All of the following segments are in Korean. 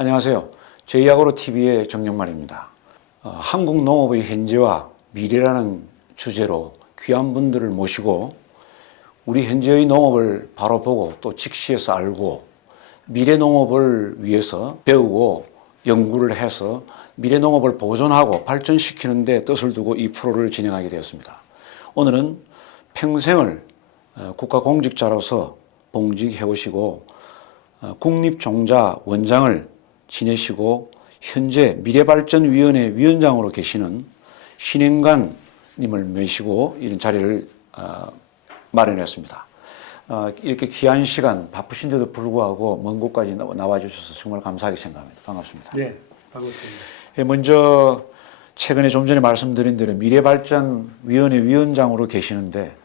안녕하세요. 제2야구로TV의 정영만입니다. 한국 농업의 현재와 미래라는 주제로 귀한 분들을 모시고 우리 현재의 농업을 바로 보고 또 직시해서 알고 미래 농업을 위해서 배우고 연구를 해서 미래 농업을 보존하고 발전시키는 데 뜻을 두고 이 프로를 진행하게 되었습니다. 오늘은 평생을 국가공직자로서 봉직해 오시고 국립종자 원장을 지내시고 현재 미래발전위원회 위원장으로 계시는 신행관님을 모시고 이런 자리를 마련했습니다. 이렇게 귀한 시간 바쁘신데도 불구하고 먼 곳까지 나와 주셔서 정말 감사하게 생각합니다. 반갑습니다. 네, 반갑습니다. 먼저 최근에 좀 전에 말씀드린 대로 미래발전위원회 위원장으로 계시는데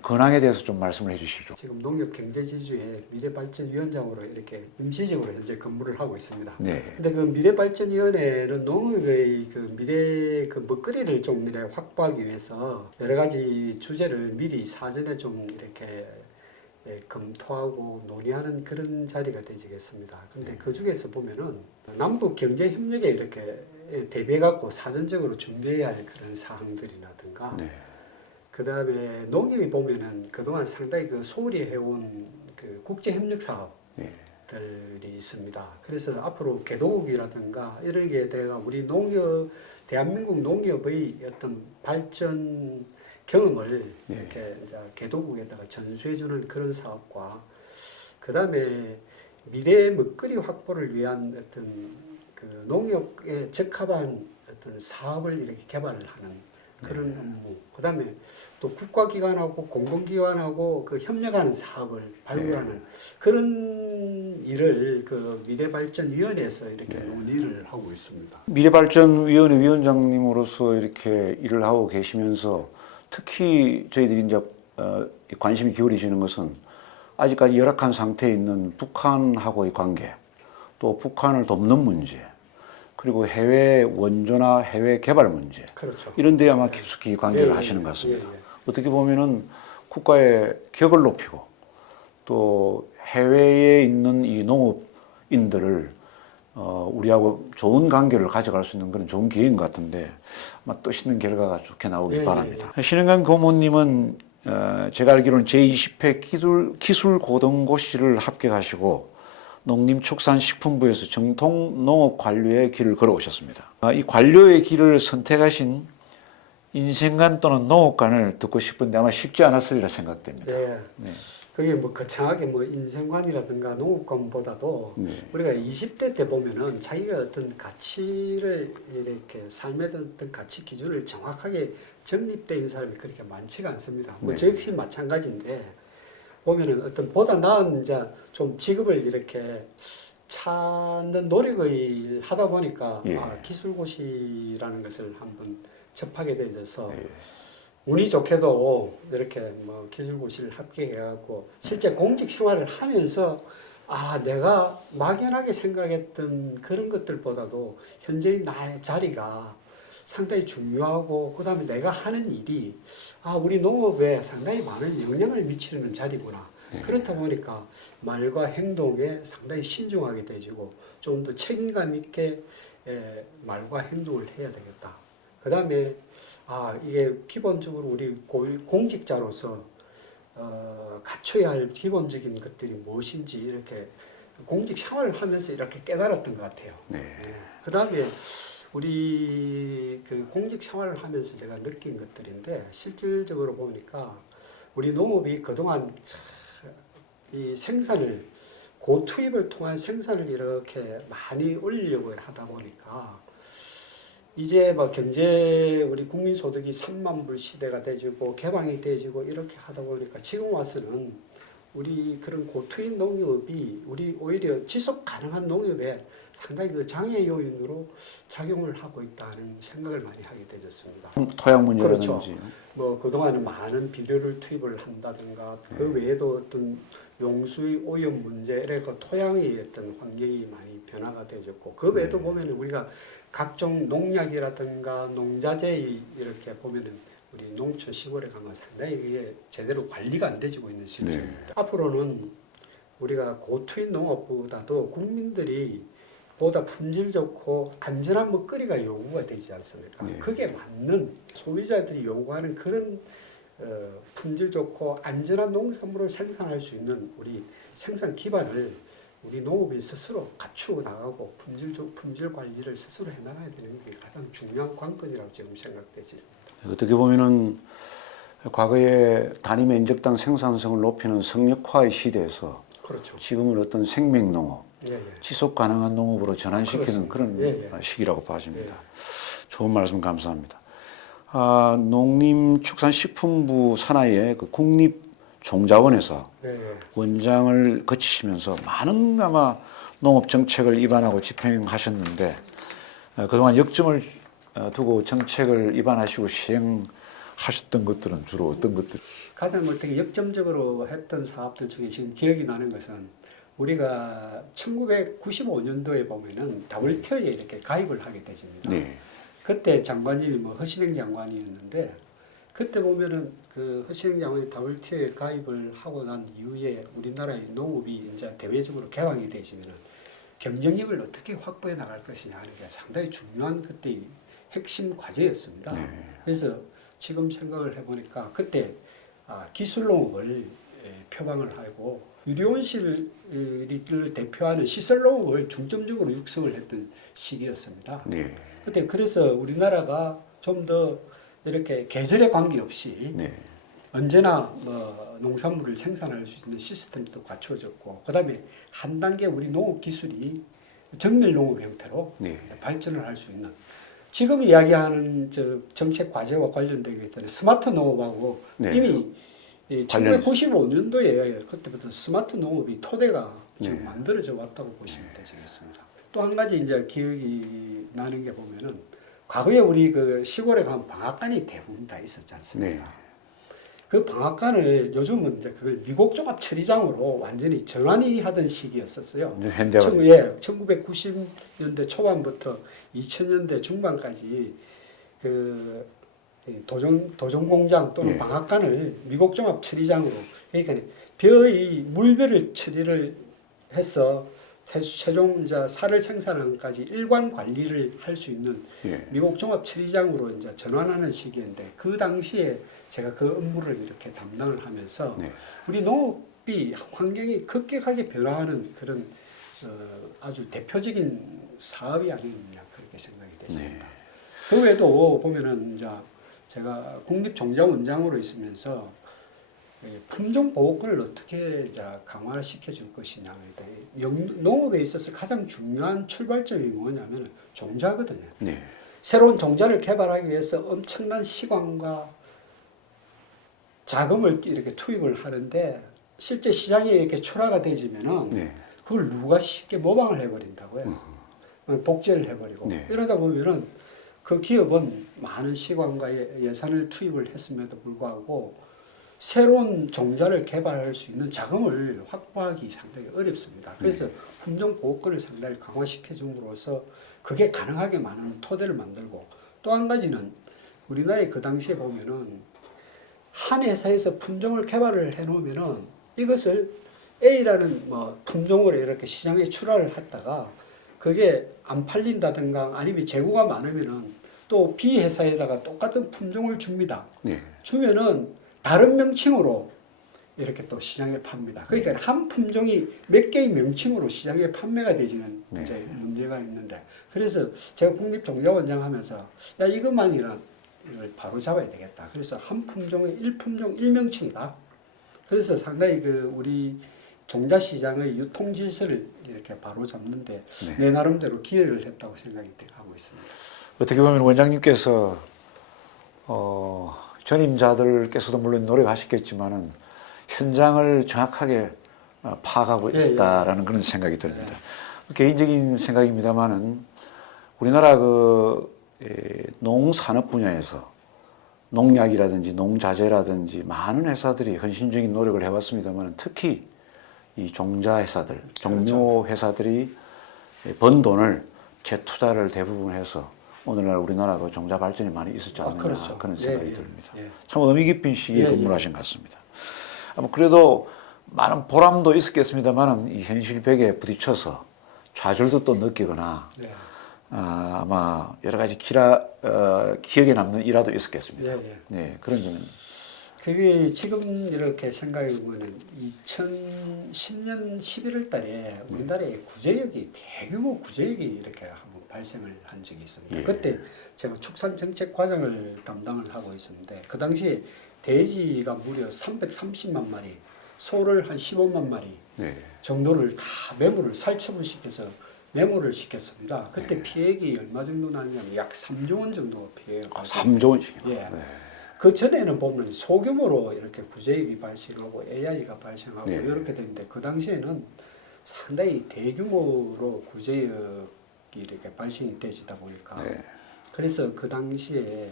근황에 대해서 좀 말씀을 해주시죠. 지금 농협경제지주의 미래발전위원장으로 이렇게 임시적으로 현재 근무를 하고 있습니다. 네. 근데 그 미래발전위원회는 농업의 그 미래 그 먹거리를 좀 이렇게 확보하기 위해서 여러 가지 주제를 미리 사전에 좀 이렇게 검토하고 논의하는 그런 자리가 되지겠습니다. 근데 그 중에서 보면은 남북 경제 협력에 이렇게 대비해 갖고 사전적으로 준비해야 할 그런 사항들이라든가. 네. 그 다음에 농협이 보면은 그동안 상당히 그 소홀히 해온 그 국제협력 사업들이 있습니다. 그래서 앞으로 개도국이라든가 이런 게 내가 우리 농협, 대한민국 농협의 어떤 발전 경험을 이렇게 이제 개도국에다가 전수해주는 그런 사업과 그 다음에 미래 먹거리 확보를 위한 어떤 그 농협에 적합한 어떤 사업을 이렇게 개발을 하는 그런 업무, 그 다음에 또 국가기관하고 공공기관하고 그 협력하는 사업을 발굴하는 그런 일을 그 미래발전위원회에서 이렇게 논의를 하고 있습니다. 미래발전위원회 위원장님으로서 이렇게 일을 하고 계시면서 특히 저희들이 이제 관심이 기울이시는 것은 아직까지 열악한 상태에 있는 북한하고의 관계, 또 북한을 돕는 문제, 그리고 해외 원조나 해외 개발 문제, 그렇죠. 이런 데 아마 깊숙이 관계를 하시는 것 같습니다. 어떻게 보면은 국가의 격을 높이고 또 해외에 있는 이 농업인들을 우리하고 좋은 관계를 가져갈 수 있는 그런 좋은 기회인 것 같은데 아마 뜻있는 결과가 좋게 나오길 바랍니다. 신은강 고모님은 제가 알기로는 제20회 기술고등고시를 합격하시고 농림축산식품부에서 정통농업관료의 길을 걸어오셨습니다. 이 관료의 길을 선택하신 인생관 또는 농업관을 듣고 싶은데 아마 쉽지 않았으리라 생각됩니다. 네. 그게 뭐 거창하게 뭐 인생관이라든가 농업관보다도 우리가 20대 때 보면은 자기가 어떤 가치를 이렇게 삶의 어떤 가치 기준을 정확하게 정립되어 있는 사람이 그렇게 많지가 않습니다. 뭐 저 역시 마찬가지인데 보면은 어떤 보다 나은 이제 좀 직업을 이렇게 찾는 노력을 하다 보니까 기술고시라는 것을 한번 접하게 되어서 운이 좋게도 이렇게 뭐 기술고시를 합격해갖고 실제 공직 생활을 하면서 내가 막연하게 생각했던 그런 것들보다도 현재의 나의 자리가 상당히 중요하고 그 다음에 내가 하는 일이 우리 농업에 상당히 많은 영향을 미치는 자리구나. 그렇다 보니까 말과 행동에 상당히 신중하게 되지고 좀 더 책임감 있게 말과 행동을 해야 되겠다. 그 다음에 이게 기본적으로 우리 공직자로서 갖춰야 할 기본적인 것들이 무엇인지 이렇게 공직 생활을 하면서 이렇게 깨달았던 것 같아요. 그 다음에 우리 그 공직 생활을 하면서 제가 느낀 것들인데 실질적으로 보니까 우리 농업이 그동안 이 생산을 고투입을 통한 생산을 이렇게 많이 올리려고 하다 보니까 이제 뭐 경제 우리 국민 소득이 3만 불 시대가 되지고 개방이 되지고 이렇게 하다 보니까 지금 와서는 우리 그런 고투입 농업이 우리 오히려 지속 가능한 농업에 상당히 그 장애 요인으로 작용을 하고 있다는 생각을 많이 하게 되었습니다. 토양 문제라든지. 그렇죠. 뭐 그동안은 많은 비료를 투입을 한다든가 그 외에도 어떤 용수의 오염 문제, 이렇게 토양의 어떤 환경이 많이 변화가 되었고 그 외에도 보면 우리가 각종 농약이라든가 농자재 이렇게 보면은 우리 농촌 시골에 가면 상당히 이게 제대로 관리가 안 되지고 있는 시점입니다. 앞으로는 우리가 고투입 농업보다도 국민들이 보다 품질 좋고 안전한 먹거리가 요구가 되지 않습니까? 네. 그게 맞는 소비자들이 요구하는 그런 품질 좋고 안전한 농산물을 생산할 수 있는 우리 생산 기반을 우리 농업이 스스로 갖추고 나가고 품질 관리를 스스로 해나가야 되는 게 가장 중요한 관건이라고 지금 생각되지. 어떻게 보면은 과거에 단위 면적당 생산성을 높이는 성역화의 시대에서 그렇죠. 지금은 어떤 생명농업, 예, 예. 지속 가능한 농업으로 전환시키는 그렇습니다. 그런 예, 예. 시기라고 봐집니다. 예. 좋은 말씀 감사합니다. 농림축산식품부 산하의 그 국립종자원에서 예, 예. 원장을 거치시면서 많은 아마 농업 정책을 입안하고 집행하셨는데 그동안 역점을 두고 정책을 입안하시고 시행하셨던 것들은 주로 어떤 것들? 가장 어떻게 역점적으로 했던 사업들 중에 지금 기억이 나는 것은 우리가 1995년도에 보면은 WTO에 이렇게 가입을 하게 되십니다. 네. 그때 장관님이 뭐 허신행 장관이었는데 그때 보면은 그 허신행 장관이 WTO에 가입을 하고 난 이후에 우리나라의 농업이 이제 대외적으로 개방이 되시면은 경쟁력을 어떻게 확보해 나갈 것이냐 하는 게 상당히 중요한 그때 핵심 과제였습니다. 네. 그래서 지금 생각을 해보니까 그때 기술농업을 표방을 하고 유리온실을 대표하는 시설농업을 중점적으로 육성을 했던 시기였습니다. 네. 그때 그래서 우리나라가 좀 더 이렇게 계절에 관계없이 네. 언제나 농산물을 생산할 수 있는 시스템도 갖춰졌고 그다음에 한 단계 우리 농업 기술이 정밀 농업 형태로 네. 발전을 할 수 있는 지금 이야기하는 정책 과제와 관련되기 때문에 스마트 농업하고 네. 이미 1995년도에 그때부터 스마트 농업이 토대가 지금 네. 만들어져 왔다고 보시면 되시겠습니다. 또 한 가지 이제 기억이 나는 게 보면은 과거에 우리 그 시골에 가면 방앗간이 대부분 다 있었지 않습니까? 네. 그 방앗간을 요즘은 이제 그걸 미국 종합 처리장으로 완전히 전환이 하던 시기였었어요. 이제 현대화. 1990년대 초반부터 2000년대 중반까지 그 도전 공장 또는 예. 방앗간을 미국 종합 처리장으로 그러니까 벼의 물벼를 처리를 해서 최종 이제 살을 생산하는까지 일관 관리를 할 수 있는 예. 미국 종합 처리장으로 이제 전환하는 시기인데 그 당시에 제가 그 업무를 이렇게 담당을 하면서 네. 우리 농업이 환경이 급격하게 변화하는 그런 아주 대표적인 사업이 아니었냐 그렇게 생각이 됐습니다. 네. 그 외에도 보면은 이제 제가 국립종자원장으로 있으면서 품종 보호권을 어떻게 이제 강화시켜 줄 것이냐. 농업에 있어서 가장 중요한 출발점이 뭐냐면 종자거든요. 네. 새로운 종자를 개발하기 위해서 엄청난 시간과 자금을 이렇게 투입을 하는데 실제 시장에 이렇게 출하가 되지면은 네. 그걸 누가 쉽게 모방을 해버린다고요. 복제를 해버리고 네. 이러다 보면은 그 기업은 많은 시간과 예산을 투입을 했음에도 불구하고 새로운 종자를 개발할 수 있는 자금을 확보하기 상당히 어렵습니다. 그래서 품종 보호권을 상당히 강화시켜 줌으로써 그게 가능하게 많은 토대를 만들고 또 한 가지는 우리나라에 그 당시에 보면은 한 회사에서 품종을 개발을 해놓으면은 이것을 A라는 품종으로 이렇게 시장에 출하를 했다가 그게 안 팔린다든가 아니면 재고가 많으면은 또 B 회사에다가 똑같은 품종을 줍니다. 네. 주면은 다른 명칭으로 이렇게 또 시장에 팝니다. 그러니까 한 품종이 몇 개의 명칭으로 시장에 판매가 되지는 네. 이제 문제가 있는데 그래서 제가 국립종자원장 하면서 야 이것만이란 이걸 바로 잡아야 되겠다. 그래서 한 품종의 일품종 일명칭이다. 그래서 상당히 그 우리 종자 시장의 유통 질서를 이렇게 바로 잡는데 네. 내 나름대로 기여를 했다고 생각이 하고 있습니다. 어떻게 보면 원장님께서 전임자들께서도 물론 노력하셨겠지만은 현장을 정확하게 파악하고 있었다라는 그런 생각이 듭니다. 개인적인 생각입니다만은 우리나라 농산업 분야에서 농약이라든지 농자재라든지 많은 회사들이 헌신적인 노력을 해왔습니다만 특히 이 종자 회사들, 종묘 회사들이 번 돈을 재투자를 대부분 해서 오늘날 우리나라 그 종자 발전이 많이 있었지 않느냐 그렇죠. 그런 생각이 듭니다. 예. 참 의미 깊은 시기에 예, 근무하신 것 같습니다. 그래도 많은 보람도 있었겠습니다만 이 현실 벽에 부딪혀서 좌절도 또 느끼거나 네. 아마 여러 가지 기억에 남는 일화도 있었겠습니다. 예, 예. 네, 그런 점은 그게 지금 이렇게 생각해 보면 2010년 11월 달에 우리나라에 구제역이 대규모 구제역이 이렇게 한번 발생을 한 적이 있습니다. 예. 그때 제가 축산정책 과장을 담당을 하고 있었는데 그 당시에 돼지가 무려 330만 마리, 소를 한 15만 마리 네. 정도를 다 매물을 살처분 시켜서 매물을 시켰습니다. 그때 네. 피해액이 얼마 정도 나냐면 약 3조 원 정도 피해가 3조 원씩이나. 예. 네. 그 전에는 보면 소규모로 이렇게 구제액이 발생하고 AI가 발생하고 네. 이렇게 되는데 그 당시에는 상당히 대규모로 구제액이 이렇게 발생이 되지다 보니까 네. 그래서 그 당시에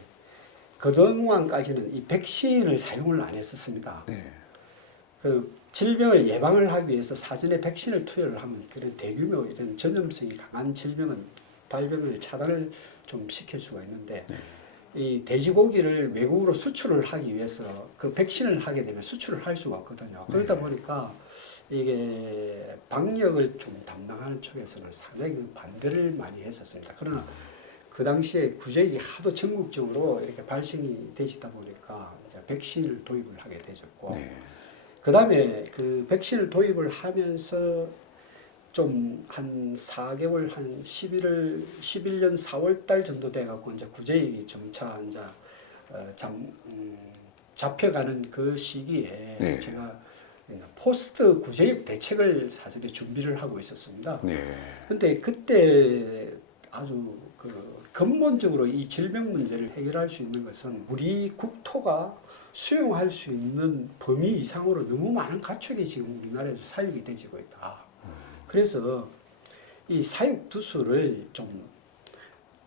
그동안까지는 이 백신을 사용을 안 했었습니다. 네. 그 질병을 예방을 하기 위해서 사전에 백신을 투여를 하면 그런 대규모 이런 전염성이 강한 질병은 발병을 차단을 좀 시킬 수가 있는데 네. 이 돼지고기를 외국으로 수출을 하기 위해서 그 백신을 하게 되면 수출을 할 수가 없거든요. 그러다 보니까 이게 방역을 좀 담당하는 쪽에서는 상당히 반대를 많이 했었습니다. 그러나 그 당시에 구제액이 하도 전국적으로 이렇게 발생이 되시다 보니까 이제 백신을 도입을 하게 되셨고 네. 그 다음에 그 백신을 도입을 하면서 좀 한 4개월, 한 11년 4월 달 정도 돼갖고 이제 구제액이 점차 이제 잡혀가는 그 시기에 네. 제가 포스트 구제액 대책을 사실에 준비를 하고 있었습니다. 네. 근데 그때 아주 그 근본적으로 이 질병 문제를 해결할 수 있는 것은 우리 국토가 수용할 수 있는 범위 이상으로 너무 많은 가축이 지금 우리나라에서 사육이 되지고 있다. 그래서 이 사육두수를 좀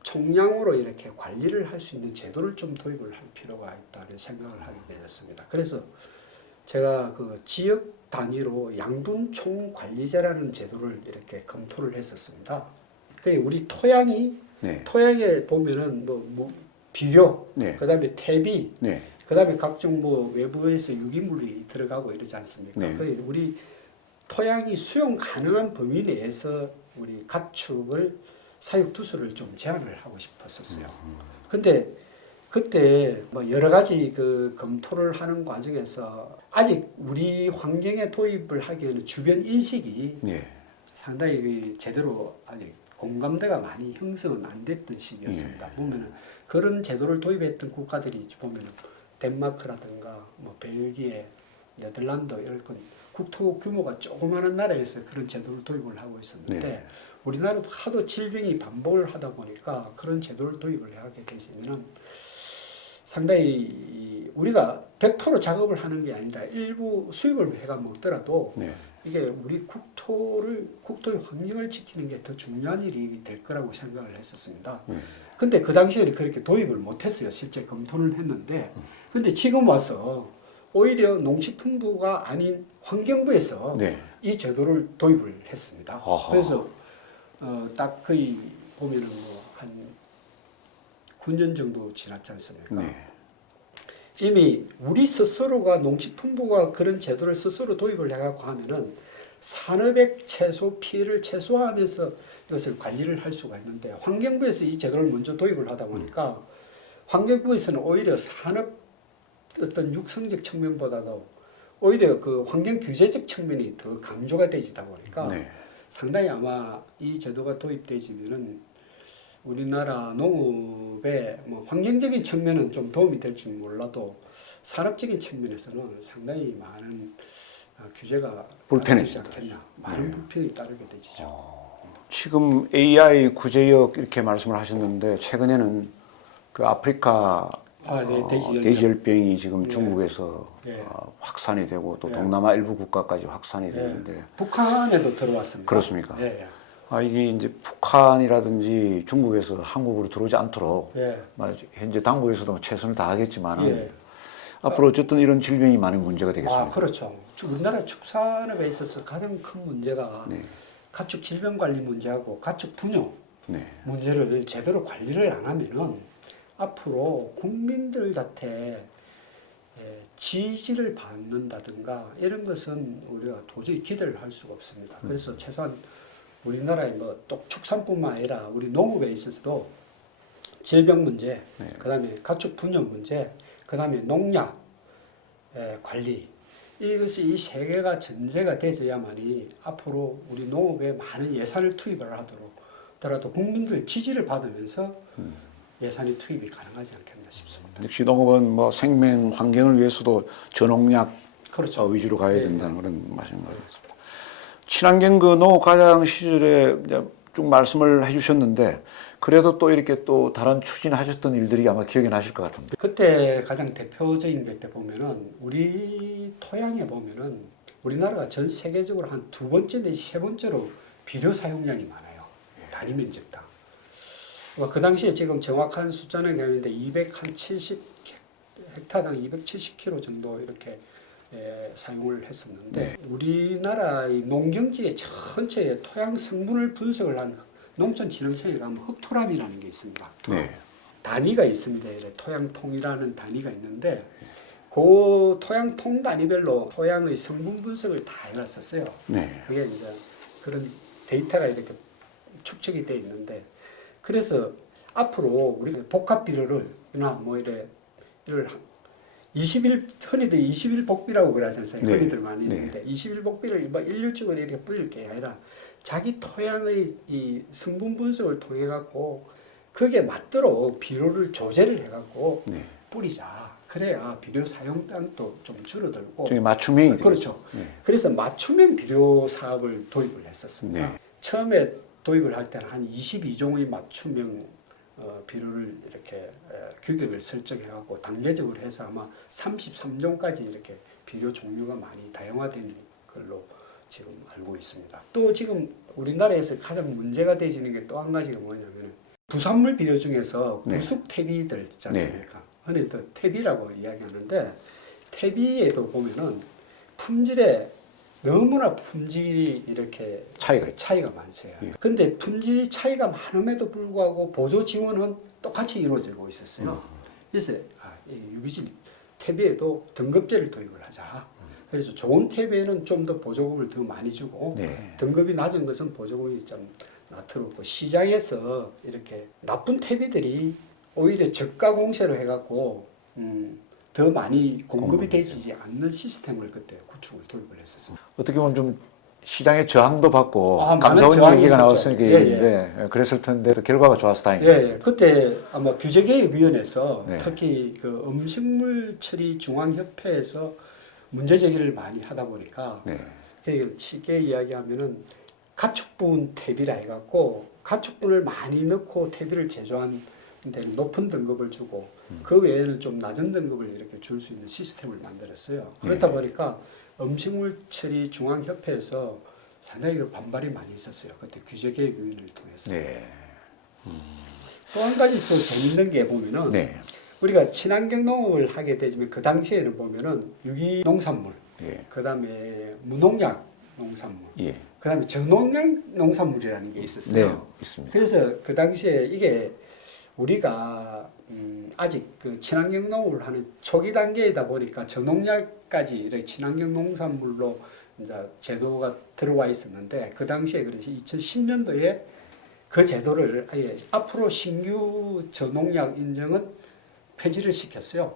총량으로 이렇게 관리를 할 수 있는 제도를 좀 도입을 할 필요가 있다는 생각을 하게 되었습니다. 그래서 제가 그 지역 단위로 양분 총관리제라는 제도를 이렇게 검토를 했었습니다. 그 우리 토양이 네. 토양에 보면은 뭐 비료, 네. 그다음에 퇴비, 네. 그다음에 각종 뭐 외부에서 유기물이 들어가고 이러지 않습니까? 네. 그래서 우리 토양이 수용 가능한 범위 내에서 우리 가축을 사육두수를 좀 제한을 하고 싶었었어요. 근데 그때 뭐 여러 가지 그 검토를 하는 과정에서 아직 우리 환경에 도입을 하기에는 주변 인식이 네. 상당히 그 제대로 아직 공감대가 많이 형성은 안 됐던 시기였습니다. 보면은 그런 제도를 도입했던 국가들이 보면은 덴마크라든가 뭐 벨기에, 네덜란드 이런 건 국토 규모가 조그마한 나라에서 그런 제도를 도입을 하고 있었는데 네. 우리나라도 하도 질병이 반복을 하다 보니까 그런 제도를 도입을 하게 되시면은 상당히 우리가 100% 작업을 하는 게 아니라 일부 수입을 해가 먹더라도 네. 이게 우리 국토의 환경을 지키는 게 더 중요한 일이 될 거라고 생각을 했었습니다. 근데 그 당시에는 그렇게 도입을 못했어요. 실제 검토를 했는데, 근데 지금 와서 오히려 농식품부가 아닌 환경부에서 네. 이 제도를 도입을 했습니다. 아하. 그래서 딱 거의 보면은 뭐 한 9년 정도 지났지 않습니까? 네. 이미 우리 스스로가 농식품부가 그런 제도를 스스로 도입을 해갖고 하면은 산업의 최소 피해를 최소화하면서 이것을 관리를 할 수가 있는데 환경부에서 이 제도를 먼저 도입을 하다 보니까 환경부에서는 오히려 산업 어떤 육성적 측면보다도 오히려 그 환경 규제적 측면이 더 강조가 되지다 보니까 네. 상당히 아마 이 제도가 도입되지면은 우리나라 농업의 뭐 환경적인 측면은 좀 도움이 될지 몰라도 산업적인 측면에서는 상당히 많은 규제가 불편해지지 않겠냐, 많은 불편이 따르게 되죠. 지금 AI 구제역 이렇게 말씀을 하셨는데 최근에는 그 아프리카 돼지열병이 지금 중국에서 확산이 되고 또 동남아 일부 국가까지 확산이 되는데 북한에도 들어왔습니다. 그렇습니까? 예. 이게 이제 북한이라든지 중국에서 한국으로 들어오지 않도록 예. 현재 당국에서도 최선을 다하겠지만 예. 앞으로 어쨌든 이런 질병이 많은 문제가 되겠습니다. 그렇죠. 우리나라 축산업에 있어서 가장 큰 문제가 가축 질병 관리 문제하고 가축 분뇨 문제를 제대로 관리를 안 하면은 앞으로 국민들한테 지지를 받는다든가 이런 것은 우리가 도저히 기대를 할 수가 없습니다. 그래서 최소한 우리나라의 또 축산뿐만 아니라 우리 농업에 있어서도 질병 문제, 그다음에 가축 분열 문제, 그다음에 농약 관리, 이것이 이 세 개가 전제가 되어야만이 앞으로 우리 농업에 많은 예산을 투입을 하더라도 국민들 지지를 받으면서 예산이 투입이 가능하지 않겠나 싶습니다. 역시 농업은 뭐 생명 환경을 위해서도 저농약 그렇죠. 위주로 가야 된다는 그런 말씀인 것 같습니다. 친환경 그 농업과장 시절에 이제 쭉 말씀을 해주셨는데 그래도 또 이렇게 또 다른 추진하셨던 일들이 아마 기억이 나실 것 같은데. 그때 가장 대표적인 게 때 보면은 우리 토양에 보면은 우리나라가 전 세계적으로 한 두 번째 내지 세 번째로 비료 사용량이 많아요. 단위 면적당. 그 당시에 지금 정확한 숫자는 기억인데 270 헥타당 270kg 정도 이렇게 사용을 했었는데 우리나라의 농경지의 전체의 토양 성분을 분석을 한 농촌진흥청에 가면 흑토람이라는 게 있습니다. 네. 단위가 있습니다. 토양통이라는 단위가 있는데 그 토양통 단위별로 토양의 성분 분석을 다 해놨었어요. 네. 그게 이제 그런 데이터가 이렇게 축적이 돼 있는데 그래서 앞으로 우리가 복합 비료를 이를 20일 흔히들 20일 복비라고 그러잖아요. 네. 흔히들 많이 있는데 20일 복비를 일률적으로 이렇게 뿌릴 게 아니라 자기 토양의 이 성분 분석을 통해 갖고 그게 맞도록 비료를 조제를 해 갖고 뿌리자. 그래야 비료 사용량도 좀 줄어들고. 저기 맞춤형이 그렇죠. 그래서 맞춤형 비료 사업을 도입을 했었습니다. 처음에 도입을 할 때는 한 22종의 맞춤형 비료를 이렇게 규격을 설정해 갖고 단계적으로 해서 아마 33종까지 이렇게 비료 종류가 많이 다양화된 걸로 지금 알고 있습니다. 또 지금 우리나라에서 가장 문제가 되지는 게 또 한 가지가 뭐냐면 부산물 비료 중에서 부숙 퇴비들 있지 않습니까? 흔히들 퇴비라고 이야기하는데 퇴비에도 보면은 품질에 너무나 품질이 이렇게 차이가 많어요. 근데 품질 차이가 많음에도 불구하고 보조 지원은 똑같이 이루어지고 있었어요. 그래서 유기질 퇴비에도 등급제를 도입을 하자. 그래서 좋은 퇴비에는 좀 더 보조금을 더 많이 주고 등급이 낮은 것은 보조금이 좀 낮도록 시장에서 이렇게 나쁜 퇴비들이 오히려 저가 공세로 해갖고 더 많이 공급이 되지 않는 시스템을 그때 구축을 도입을 했었습니다. 어떻게 보면 좀 시장의 저항도 받고 많은 감사원 저항이 얘기가 있었죠. 나왔으니까 얘기인데 그랬을 텐데 결과가 좋아서 다행이에요. 그때 아마 규제개혁위원회에서 특히 그 음식물 처리 중앙협회에서 문제 제기를 많이 하다 보니까 쉽게 이야기하면은 가축분 퇴비라 해갖고 가축분을 많이 넣고 퇴비를 제조한 데 높은 등급을 주고 그 외에는 좀 낮은 등급을 이렇게 줄 수 있는 시스템을 만들었어요. 그렇다 보니까 음식물 처리 중앙협회에서 상당히 그 반발이 많이 있었어요. 그때 규제개혁위원회를 통해서. 또 한 가지 또 재밌는 게 보면은 우리가 친환경 농업을 하게 되면 그 당시에는 보면은 유기농산물, 그다음에 무농약 농산물, 그다음에 저농약 농산물이라는 게 있었어요. 있습니다. 그래서 그 당시에 이게 우리가 아직 그 친환경 농업을 하는 초기 단계이다 보니까 저농약까지 이렇게 친환경 농산물로 이제 제도가 들어와 있었는데 그 당시에 그래서 2010년도에 그 제도를 아예 앞으로 신규 저농약 인정은 폐지를 시켰어요.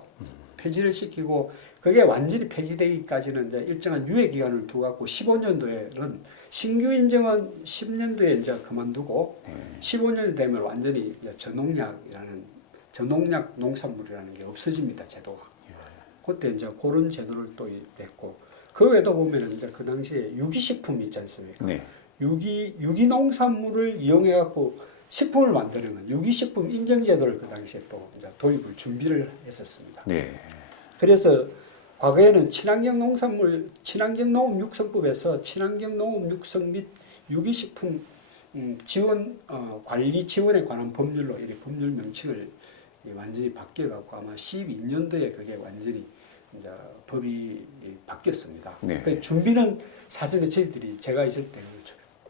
폐지를 시키고 그게 완전히 폐지되기까지는 이제 일정한 유예 기간을 두고 갖고 15년도에는 신규 인정은 10년도에 이제 그만두고 15년 되면 완전히 이제 저농약 농산물이라는 게 없어집니다. 제도가. 그때 이제 그런 제도를 또 냈고 그 외에도 보면은 이제 그 당시에 유기식품 있지 않습니까? 유기농산물을 이용해 갖고 식품을 만드는 건 유기식품 인증제도를 그 당시에 또 이제 도입을 준비를 했었습니다. 그래서 과거에는 친환경 농업 육성법에서 친환경 농업 육성 및 유기식품 지원 관리 지원에 관한 법률로 이 법률 명칭을 완전히 바뀌어갖고 아마 12년도에 그게 완전히 이제 법이 바뀌었습니다. 그 준비는 사전에 제가 있을 때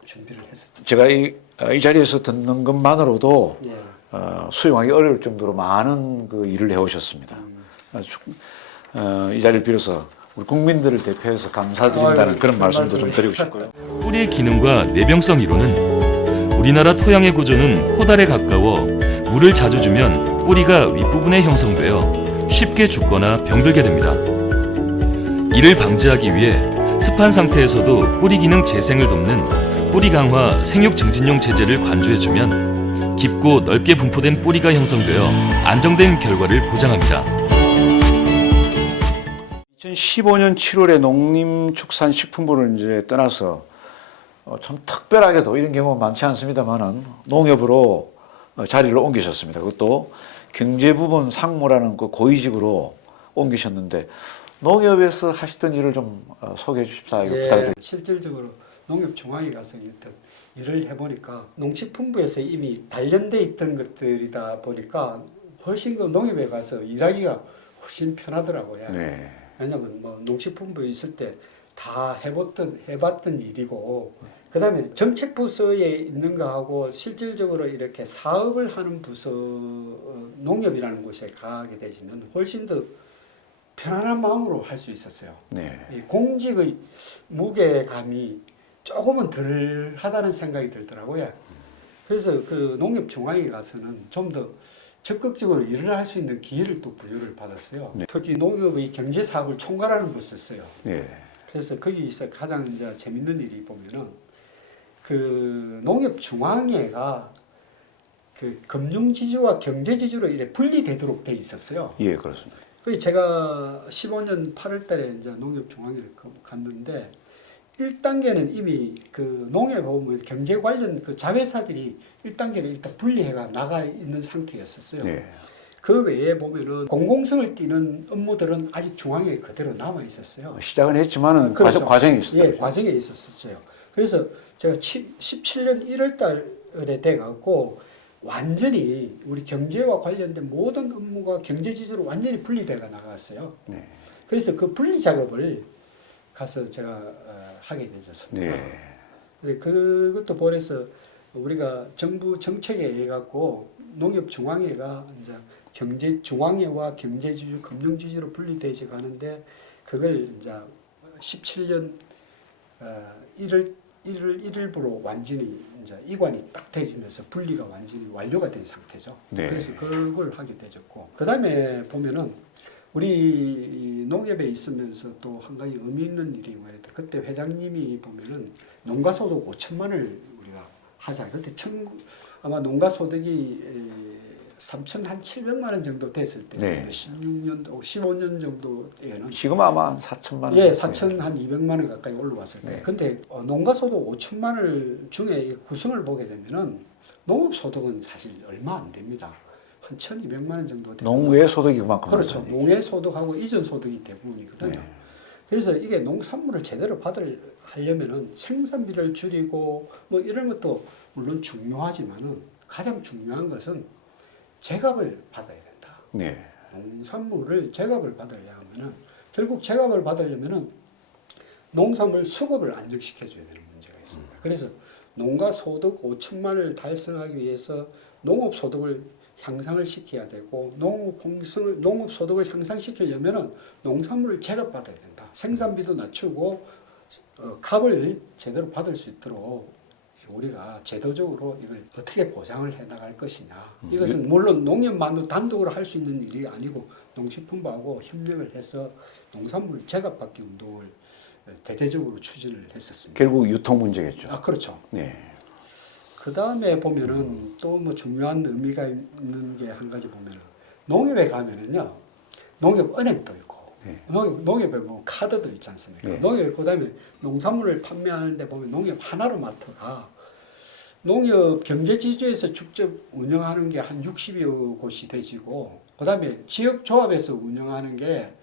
준비를 했었죠. 제가 이 자리에서 듣는 것만으로도 수용하기 어려울 정도로 많은 그 일을 해오셨습니다. 이 자리를 빌어서 우리 국민들을 대표해서 감사드린다는 그런 말씀도 좀 드리고 싶고요. 뿌리의 기능과 내병성 이론은 우리나라 토양의 구조는 호달에 가까워 물을 자주 주면 뿌리가 윗부분에 형성되어 쉽게 죽거나 병들게 됩니다. 이를 방지하기 위해 습한 상태에서도 뿌리 기능 재생을 돕는 뿌리 강화 생육 증진용 제제를 관주해주면 깊고 넓게 분포된 뿌리가 형성되어 안정된 결과를 보장합니다. 2015년 7월에 농림축산식품부를 이제 떠나서 참 특별하게도 이런 경우가 많지 않습니다만은 농협으로 자리를 옮기셨습니다. 그것도 경제부문 상무라는 그 고위직으로 옮기셨는데 농협에서 하셨던 일을 좀 소개해 주십사 이거 부탁드립니다. 실질적으로 농협중앙에 가서 일을 해보니까 농식품부에서 이미 단련돼 있던 것들이다 보니까 훨씬 그 농협에 가서 일하기가 훨씬 편하더라고요. 네. 왜냐하면 뭐 농식품부에 있을 때 다 해봤던 일이고, 그 다음에 정책 부서에 있는 거하고 실질적으로 이렇게 사업을 하는 부서, 농협이라는 곳에 가게 되시면 훨씬 더 편안한 마음으로 할 수 있었어요. 네. 이 공직의 무게감이 조금은 덜 하다는 생각이 들더라고요. 그래서 그 농협 중앙에 가서는 좀 더 적극적으로 일을 할 수 있는 기회를 또 부여를 받았어요. 네. 특히 농협의 경제 사업을 총괄하는 부서였어요. 네. 그래서 거기서 가장 이제 재밌는 일이 보면은 그 농협 중앙회가 그 금융지주와 경제지주로 이렇게 분리되도록 돼 있었어요. 예, 그렇습니다. 그 제가 15년 8월달에 이제 농협 중앙회를 갔는데 1단계는 이미 그 농협에 보면 경제 관련 그 자회사들이 1단계를 일단 분리해가 나가 있는 상태였었어요. 네. 그 외에 보면은 공공성을 띠는 업무들은 아직 중앙에 그대로 남아 있었어요. 시작은 했지만은 그렇죠. 과정이 있었다. 예, 과정에 있었어요. 그래서 제가 17년 1월 달에 돼 갖고 완전히 우리 경제와 관련된 모든 업무가 경제 지주로 완전히 분리돼가 나갔어요. 네. 그래서 그 분리 작업을 가서 제가 하게 되었습니다. 네. 그것도 보내서 우리가 정부 정책에 의해 갖고 농협 중앙회가 이제 경제 중앙회와 경제지주, 금융지주로 분리되지 가는데 그걸 이제 17년 1월 1일부로 완전히 이제 이관이 딱 되면서 분리가 완전히 완료가 된 상태죠. 네. 그래서 그걸 하게 되었고, 그 다음에 보면은 우리 농협에 있으면서 또 한 가지 의미 있는 일이 뭐예요? 그때 회장님이 보면은 농가소득 5천만을 우리가 하자. 그때 아마 농가소득이 3,700만 원 정도 됐을 때, 네. 16년, 15년 정도에는 지금 아마 한 4천만 원. 예, 4,200만 원 가까이 올라왔을 때. 네. 근데 농가소득 5천만 원 중에 구성을 보게 되면은 농업소득은 사실 얼마 안 됩니다. 한 1,200만 원 정도 됩니다. 농외 소득이 그만큼. 그렇죠. 많거든요. 농해 소득하고 이전 소득이 대부분이거든요. 네. 그래서 이게 농산물을 제대로 하려면은 생산비를 줄이고 뭐 이런 것도 물론 중요하지만은 가장 중요한 것은 제값을 받아야 된다. 네. 농산물을 제값을 받으려면은 결국 제값을 받으려면은 농산물 수급을 안정시켜줘야 되는 문제가 있습니다. 그래서 농가 소득 5천만을 달성하기 위해서 농업 소득을 향상을 시켜야 되고 농업 소득을 향상시키려면은 농산물을 제값 받아야 된다. 생산비도 낮추고 값을 제대로 받을 수 있도록 우리가 제도적으로 이걸 어떻게 보장을 해 나갈 것이냐. 이것은 물론 농협만으로 단독으로 할 수 있는 일이 아니고 농식품부하고 협력을 해서 농산물 제값받기 운동을 대대적으로 추진을 했었습니다. 결국 유통 문제겠죠. 아, 그렇죠. 네. 그 다음에 보면은 또 뭐 중요한 의미가 있는 게 한 가지 보면은 농협에 가면은요, 농협 은행도 있고, 네. 농협에 뭐 카드도 있지 않습니까? 네. 농협 그 다음에 농산물을 판매하는데 보면 농협 하나로 마트가 농협 경제지주에서 직접 운영하는 게 한 60여 곳이 되시고, 그 다음에 지역조합에서 운영하는 게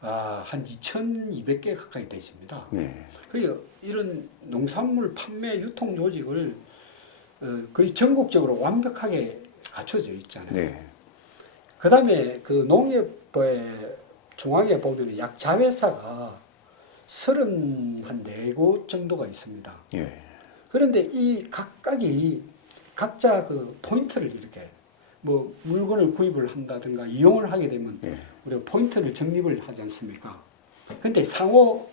한 2,200개 가까이 되십니다. 네. 그러니까 이런 농산물 판매 유통 조직을 거의 전국적으로 완벽하게 갖춰져 있잖아요. 네. 그 다음에 그 농협의 중앙에 보면 약 자회사가 34곳 정도가 있습니다. 예. 그런데 이 각각이 각자 그 포인트를 이렇게 뭐 물건을 구입을 한다든가 이용을 하게 되면 예. 우리가 포인트를 적립을 하지 않습니까? 근데 상호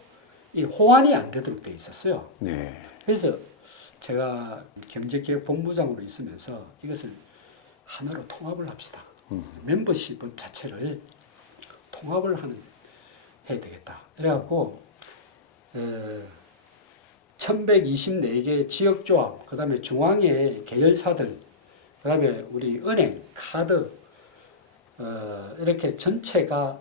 이 호환이 안 되도록 돼 있었어요. 네. 그래서 제가 경제개혁본부장으로 있으면서 이것을 하나로 통합을 합시다. 멤버십 자체를 통합을 해야 되겠다. 그래갖고 1124개 지역조합, 그 다음에 중앙의 계열사들, 그 다음에 우리 은행, 카드, 이렇게 전체가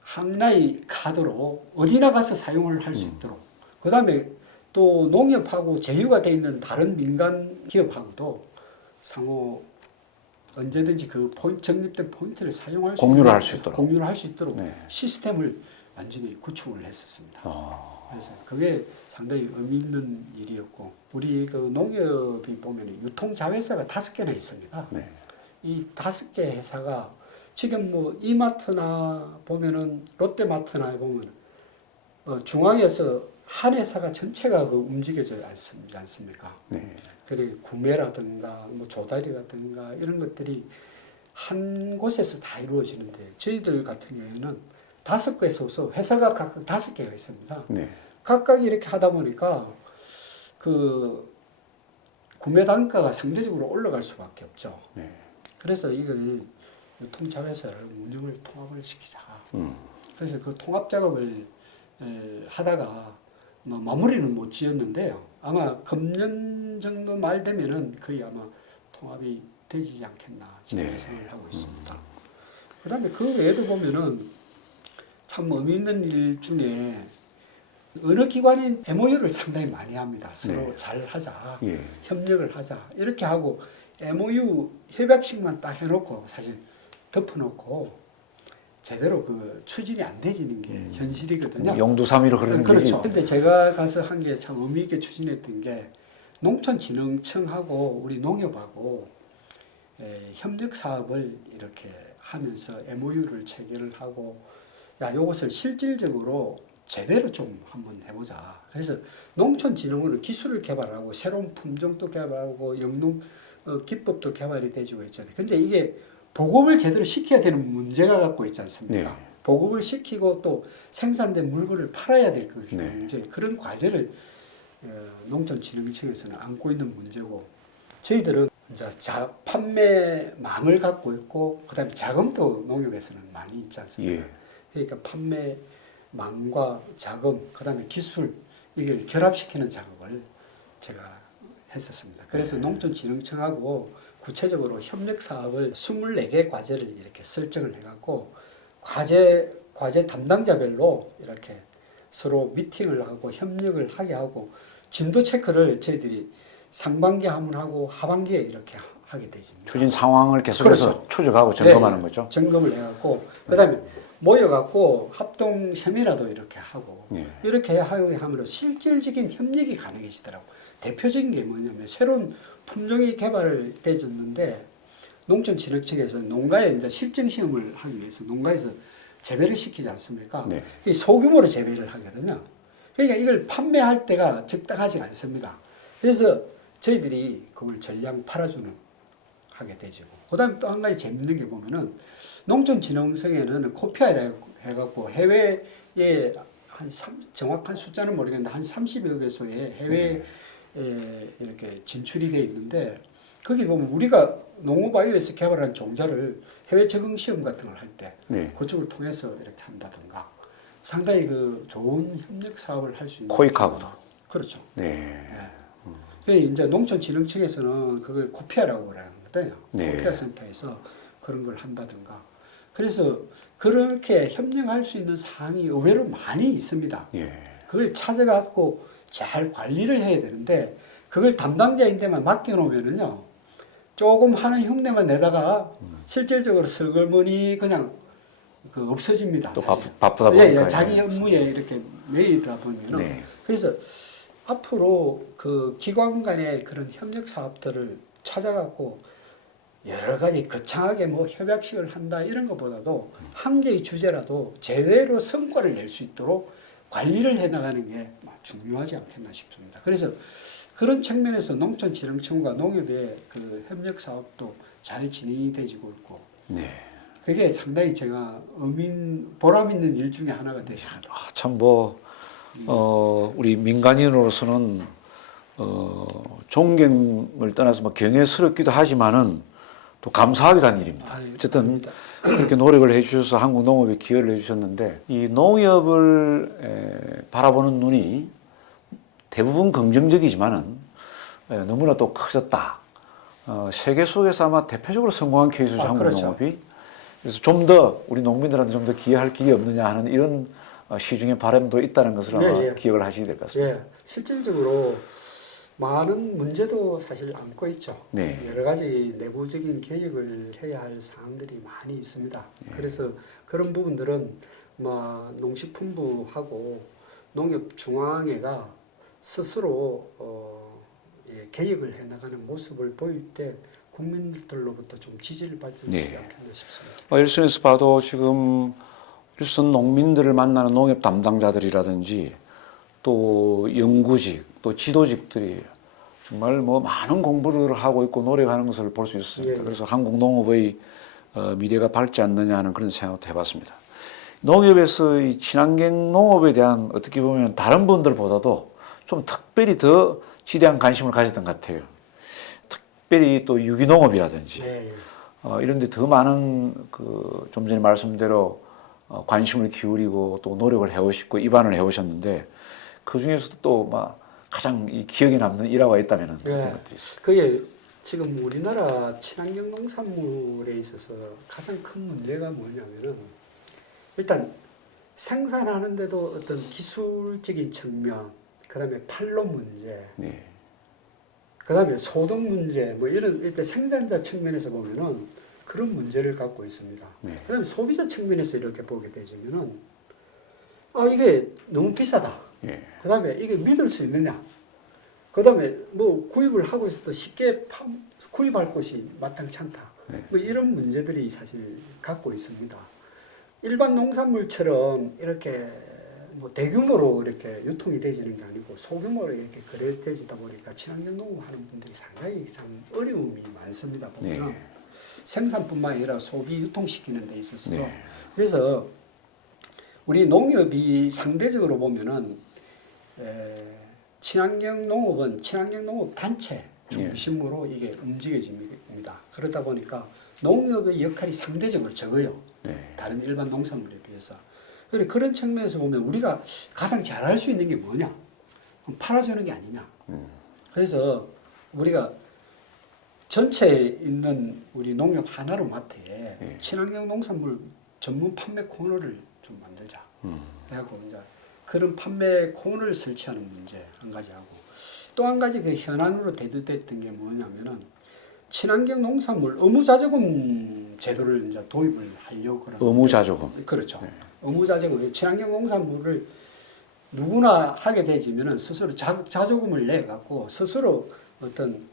하나의 카드로 어디나 가서 사용을 할 수 있도록, 그 다음에 또 농협하고 제휴가 돼 있는 다른 민간 기업하고도 상호 언제든지 그 적립된 포인트를 사용할 수 공유를 있도록, 할 수 있도록. 공유를 할 수 있도록 네. 시스템을 완전히 구축을 했었습니다. 어. 그래서 그게 상당히 의미 있는 일이었고, 우리 그 농협이 보면 유통자회사가 5개나 있습니다. 네. 이 5개 회사가 지금 뭐 이마트나 보면은 롯데마트나 보면 중앙에서 한 회사가 전체가 그 움직여져 있지 않습니까? 네. 그리고 구매라든가 뭐 조달이라든가 이런 것들이 한 곳에서 다 이루어지는데, 저희들 같은 경우에는 5개에서 회사가 각각 5개가 있습니다. 네. 각각 이렇게 하다 보니까 그 구매 단가가 상대적으로 올라갈 수밖에 없죠. 네. 그래서 이걸 유통자회사를 운영을 통합을 시키자. 그래서 그 통합 작업을 하다가 뭐 마무리는 못 지었는데요. 아마 금년 정도 말 되면은 거의 아마 통합이 되지 않겠나 지금 네. 예상을 하고 있습니다. 그다음에 그 외에도 보면은 참 의미 있는 일 중에 어느 기관인 MOU를 상당히 많이 합니다. 서로 네. 잘 하자, 예. 협력을 하자 이렇게 하고 MOU 협약식만 딱 해놓고 사실 덮어놓고 제대로 그 추진이 안 되지는 게 현실이거든요. 영두삼위로 그러는 게 그렇죠. 근데 제가 가서 한 게 참 의미 있게 추진했던 게 농촌진흥청하고 우리 농협하고 협력 사업을 이렇게 하면서 MOU를 체결을 하고, 야, 이것을 실질적으로 제대로 좀 한번 해보자. 그래서 농촌진흥원은 기술을 개발하고 새로운 품종도 개발하고 영농 기법도 개발이 되지고 있잖아요. 근데 이게 보급을 제대로 시켜야 되는 문제가 갖고 있지 않습니까? 네. 보급을 시키고 또 생산된 물건을 팔아야 될 그 네. 문제, 그런 과제를 농촌진흥청에서는 안고 있는 문제고, 저희들은 이제 판매망을 갖고 있고, 그다음에 자금도 농협에서는 많이 있지 않습니까? 예. 그러니까 판매망과 자금, 그다음에 기술 이걸 결합시키는 작업을 제가 했었습니다. 그래서 농촌진흥청하고 구체적으로 협력 사업을 24개 과제를 이렇게 설정을 해갖고 과제 담당자별로 이렇게 서로 미팅을 하고 협력을 하게 하고, 진도 체크를 저희들이 상반기 한번 하고 하반기에 이렇게 하게 되죠. 추진 상황을 계속해서 그렇죠. 추적하고 점검하는 네, 거죠. 점검을 해갖고 그다음에 모여갖고 합동 세미나도 이렇게 하고 네. 이렇게 함으로 실질적인 협력이 가능해지더라고. 대표적인 게 뭐냐면 새로운 품종이 개발되었는데 농촌진흥청에서 농가에 이제 실증 시험을 하기 위해서 농가에서 재배를 시키지 않습니까? 네. 이게 소규모로 재배를 하거든요. 그러니까 이걸 판매할 때가 적당하지 않습니다. 그래서 저희들이 그걸 전량 팔아주는 하게 되죠. 그다음에 또 한 가지 재밌는 게 보면은 농촌진흥청에는 코피아를 해갖고 해외에 정확한 숫자는 모르겠는데 한 30여 개소의 해외에 이렇게 진출이 돼 있는데, 거기 보면 우리가 농업바이오에서 개발한 종자를 해외 적응 시험 같은 걸 할 때 네. 그쪽을 통해서 이렇게 한다든가 상당히 그 좋은 협력 사업을 할 수 있는 코이카고도. 그렇죠. 네. 네. 이제 농촌진흥청에서는 그걸 코피아라고 그러거든요. 네. 코피아 센터에서 그런 걸 한다든가. 그래서 그렇게 협력할 수 있는 사항이 의외로 많이 있습니다. 예. 그걸 찾아갖고 잘 관리를 해야 되는데, 그걸 담당자인데만 맡겨놓으면은요, 조금 하는 흉내만 내다가 실질적으로 슬그머니 그냥 그 없어집니다. 또 사실. 바쁘다 보니까. 예, 자기 업무에 이렇게 매이다 보면은. 네. 그래서 앞으로 그 기관 간의 그런 협력 사업들을 찾아갖고 여러 가지 거창하게 뭐 협약식을 한다 이런 것보다도 한 개의 주제라도 제대로 성과를 낼 수 있도록 관리를 해나가는 게 중요하지 않겠나 싶습니다. 그래서 그런 측면에서 농촌진흥청과 농협의 그 협력 사업도 잘 진행이 되지고 있고, 네. 그게 상당히 제가 보람 있는 일 중에 하나가 됐습니다. 참 우리 민간인으로서는 존경을 떠나서 뭐 경외스럽기도 하지만은 또 감사하기도 한 일입니다. 어쨌든 아닙니다. 그렇게 노력을 해주셔서 한국 농업에 기여를 해주셨는데 이 농협을 바라보는 눈이 대부분 긍정적이지만은 너무나 또 커졌다. 세계 속에서 아마 대표적으로 성공한 케이스죠, 한국 그렇죠. 농업이. 그래서 좀 더 우리 농민들한테 좀 더 기여할 길이 없느냐 하는 이런 시중의 바람도 있다는 것을 아마 예, 예. 기억을 하시게 될 것 같습니다. 예, 실질적으로 많은 문제도 사실 안고 있죠. 네. 여러 가지 내부적인 개혁을 해야 할 사항들이 많이 있습니다. 그래서 그런 부분들은 농식품부하고 농협중앙회가 스스로 개혁을 해나가는 모습을 보일 때 국민들로부터 좀 지지를 받지 네. 않겠나 싶습니다. 일선에서 봐도 지금 일선 농민들을 만나는 농협 담당자들이라든지 또 연구직 또 지도직들이 정말 뭐 많은 공부를 하고 있고 노력하는 것을 볼 수 있었습니다. 예. 그래서 한국 농업의 미래가 밝지 않느냐 하는 그런 생각도 해봤습니다. 농협에서 이 친환경 농업에 대한 어떻게 보면 다른 분들보다도 좀 특별히 더 지대한 관심을 가졌던 것 같아요. 특별히 또 유기농업이라든지 네. 이런 데 더 많은 좀 전에 말씀대로 관심을 기울이고 또 노력을 해오시고 입안을 해오셨는데 그 중에서도 또 막 가장 이 기억에 남는 일화가 있다면 어떤 네. 것들이 있어요? 그게 지금 우리나라 친환경 농산물에 있어서 가장 큰 문제가 뭐냐면은 일단 생산하는데도 어떤 기술적인 측면, 그다음에 판로 문제, 네. 그다음에 소득 문제, 뭐 이런 일단 생산자 측면에서 보면은 그런 문제를 갖고 있습니다. 네. 그다음에 소비자 측면에서 이렇게 보게 되면은 이게 너무 비싸다. 예. 그다음에 이게 믿을 수 있느냐? 그다음에 뭐 구입을 하고 있어도 쉽게 구입할 곳이 마땅치 않다. 네. 뭐 이런 문제들이 사실 갖고 있습니다. 일반 농산물처럼 이렇게 뭐 대규모로 이렇게 유통이 되지는 게 아니고 소규모로 이렇게 거래되지다 보니까 친환경 농업하는 분들이 상당히 참 어려움이 많습니다. 보면 네. 생산뿐만 아니라 소비 유통시키는 데 있어서도. 네. 그래서 우리 농협이 상대적으로 보면은 친환경 농업은 친환경 농업 단체 중심으로 이게 움직여집니다. 그러다 보니까 농협의 역할이 상대적으로 적어요. 네. 다른 일반 농산물에 비해서. 그런 측면에서 보면 우리가 가장 잘할 수 있는 게 뭐냐? 팔아주는 게 아니냐? 그래서 우리가 전체에 있는 우리 농협 하나로 마트에 네. 친환경 농산물 전문 판매 코너를 좀 만들자. 해갖고 이제 그런 판매 코너를 설치하는 문제 한 가지 하고 또 한 가지 그 현안으로 대두됐던 게 뭐냐면은 친환경 농산물 의무자조금 제도를 이제 도입을 하려고 그러는 의무자조금. 그렇죠. 네. 의무자조금 친환경 농산물을 누구나 하게 되지면은 스스로 자조금을 내 갖고 스스로 어떤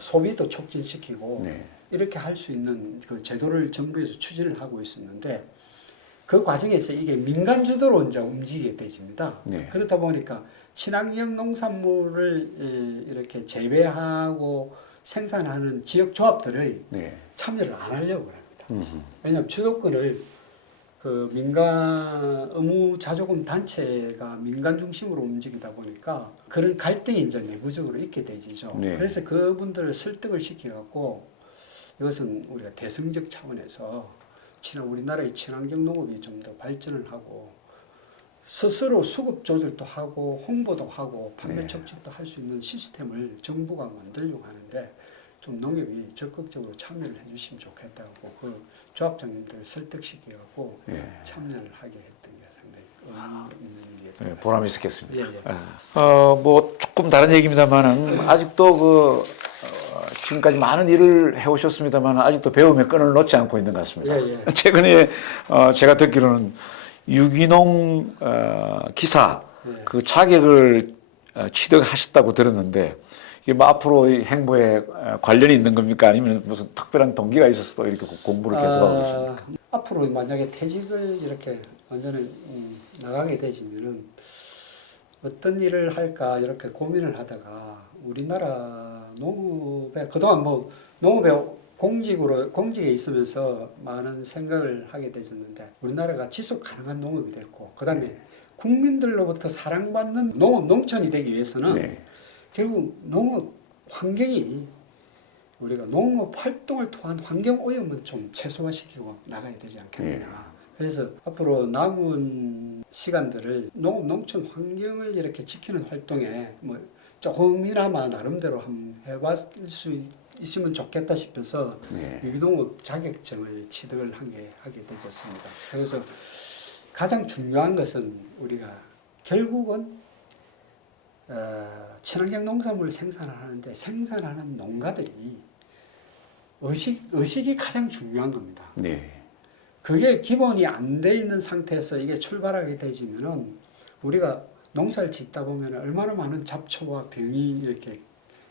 소비도 촉진시키고 네. 이렇게 할 수 있는 그 제도를 정부에서 추진을 하고 있었는데 그 과정에서 이게 민간 주도로 이제 움직이게 되집니다. 네. 그렇다 보니까 친환경 농산물을 이렇게 재배하고 생산하는 지역 조합들의 네. 참여를 안 하려고 합니다. 왜냐하면 주도권을 그 민간 의무자조금 단체가 민간 중심으로 움직이다 보니까 그런 갈등이 이제 내부적으로 있게 되지죠. 네. 그래서 그분들을 설득을 시켜갖고 이것은 우리가 대승적 차원에서 우리나라의 친환경 농업이 좀 더 발전을 하고 스스로 수급 조절도 하고 홍보도 하고 판매 네. 촉진도 할 수 있는 시스템을 정부가 만들려고 하는데 좀 농협이 적극적으로 참여를 해주시면 좋겠다고 그 조합장님들을 설득시켜갖고 네. 참여를 하게 했던 게 상당히 의미 있는 일이었던 네, 것 보람이 같습니다. 있었겠습니다. 예, 예. 뭐 조금 다른 얘기입니다만은 아직도 지금까지 많은 일을 해오셨습니다만 아직도 배움의 끈을 놓지 않고 있는 것 같습니다. 예, 예. 최근에 제가 듣기로는 유기농 기사 예. 그 자격을 취득하셨다고 들었는데 이게 뭐 앞으로 이 행보에 관련이 있는 겁니까? 아니면 무슨 특별한 동기가 있어서 또 이렇게 공부를 계속하고 계십니까? 앞으로 만약에 퇴직을 이렇게 완전히 나가게 되시면은 어떤 일을 할까 이렇게 고민을 하다가 우리나라 농업에 그동안 뭐 농업에 공직에 있으면서 많은 생각을 하게 되었는데 우리나라가 지속 가능한 농업이 됐고 그다음에 국민들로부터 사랑받는 농촌이 되기 위해서는 네. 결국 농업 환경이 우리가 농업 활동을 통한 환경 오염은 좀 최소화시키고 나가야 되지 않겠느냐. 그래서 앞으로 남은 시간들을 농촌 환경을 이렇게 지키는 활동에 뭐 조금이나마 나름대로 한번 해봤을 수 있으면 좋겠다 싶어서 네. 유기농업 자격증을 취득을 하게 되었습니다. 그래서 가장 중요한 것은 우리가 결국은 친환경 농산물을 생산하는데 생산하는 농가들이 의식이 가장 중요한 겁니다. 네. 그게 기본이 안 돼 있는 상태에서 이게 출발하게 되지면은 우리가 농사를 짓다 보면 얼마나 많은 잡초와 병이 이렇게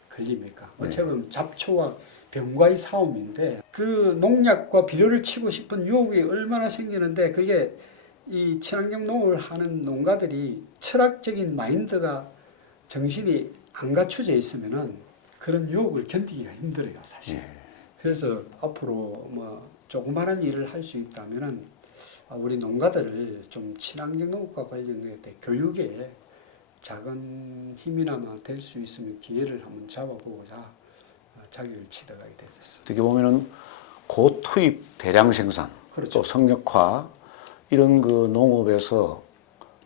걸립니까? 어찌 보면 잡초와 병과의 싸움인데 그 농약과 비료를 치고 싶은 유혹이 얼마나 생기는데 그게 이 친환경 농업을 하는 농가들이 철학적인 마인드가 정신이 안 갖춰져 있으면은 그런 유혹을 견디기가 힘들어요, 사실. 그래서 앞으로 뭐 조그마한 일을 할 수 있다면은 우리 농가들을 좀 친환경 농업과 관련된 교육에 작은 힘이나마 될 수 있으면 기회를 한번 잡아보고자 자격을 취득하게 되었습니다. 어떻게 보면은 고투입 대량 생산, 그렇죠. 또 성역화 이런 그 농업에서